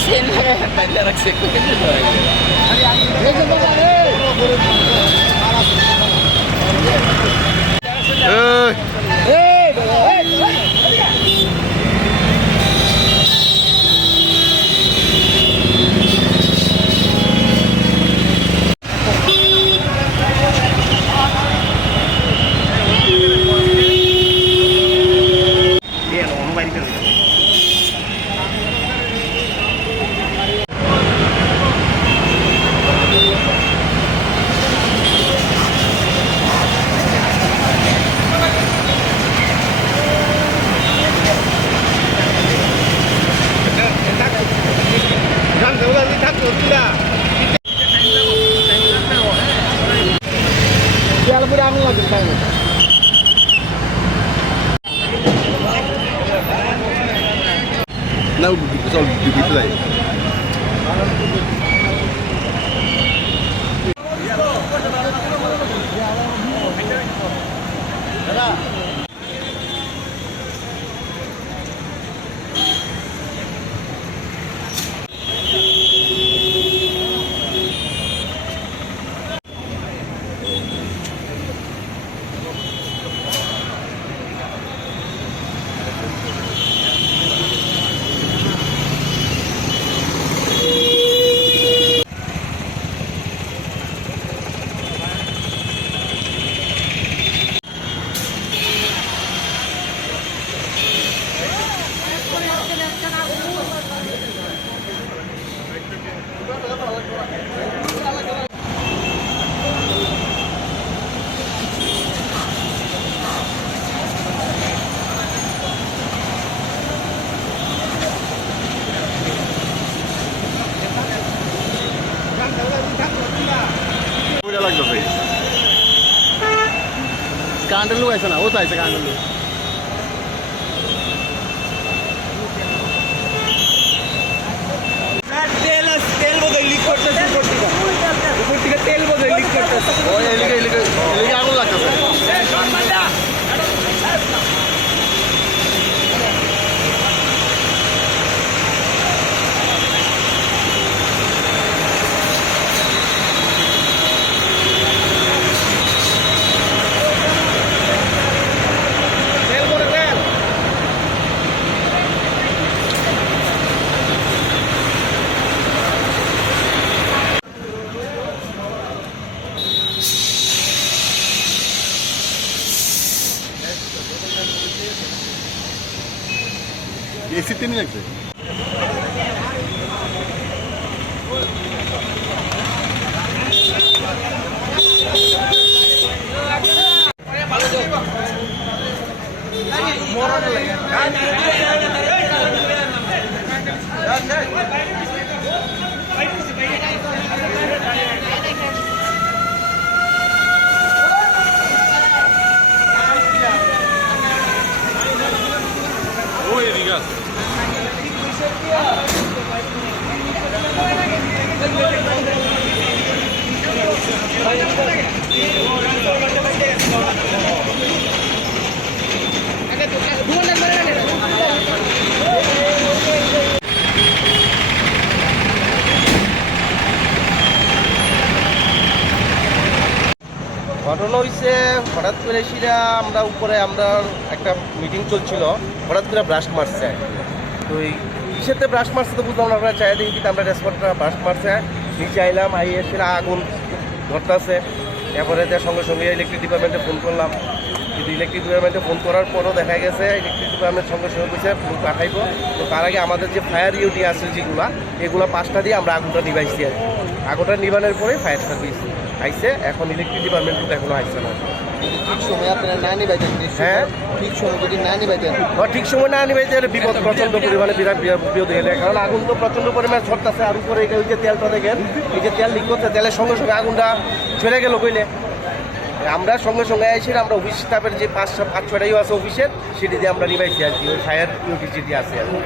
Sen bende raksik ko kasi Now it's all play. Scandal হয়েছে না, ও চাইছে scandal. তেল বোধহয় লিক করতেছে উপর থেকে তেল বোধহয় লিক করতেছে এলিগে আগুন লাগতেছে। এসিতে নিয়ে লাগছে। ঘটনা হয়েছে হঠাৎ করে সেটা আমরা উপরে আমরা একটা মিটিং চলছিল, হঠাৎ করে ব্রাস্ট মারছে। তো এই কিসেতে ব্রাস্ট মারছে তো বুঝলাম না, আমরা চাই দেখি কিন্তু আমরা রেসপন্সটা ব্রাস্ট মারছে। নিচে আইলাম, আইয়ে সেটা আগুন ধরতেছে। এরপরে সঙ্গে সঙ্গে ইলেকট্রিক ডিপার্টমেন্টে ফোন করলাম, কিন্তু ইলেকট্রিক ডিপার্টমেন্টে ফোন করার পরও দেখা গেছে ইলেকট্রিক ডিপার্টমেন্ট সঙ্গে সঙ্গে বলছে পাঠাইব। তো তার আগে আমাদের যে ফায়ার ইউটি আছে যেগুলো, এগুলো 5টা দিয়ে আমরা আগুনটা নিভাইছি। আর আগুনটা নিবানোর পরে ফায়ার সার্ভিস আইসে, এখন ইলেকট্রিক ডিপার্টমেন্ট এখনো আসছে না। ঠিক সময় আপনারা না নিবাইতেন? হ্যাঁ, ঠিক সময় যদি না নিবাইতেন, ঠিক সময় না নিবাইতে বিপদ প্রচণ্ড পরিমাণে বিপদ হয়ে গেলে, কারণ আগুন তো প্রচণ্ড পরিমাণে ছড়তেছে। আর উপরে এই যে তেলটা দেখেন, এই যে তেল লিক করছে, তেলের সঙ্গে সঙ্গে আগুনটা ছেড়ে গেল কইলে। আমরা সঙ্গে সঙ্গে আইসি, আমরা অফিস স্টাফের যে 5-6টাই আছে অফিসের, সেটি দিয়ে আমরা নিবাইছি আর কি, ওই ফায়ার ইউটি যেটি আছে আর কি।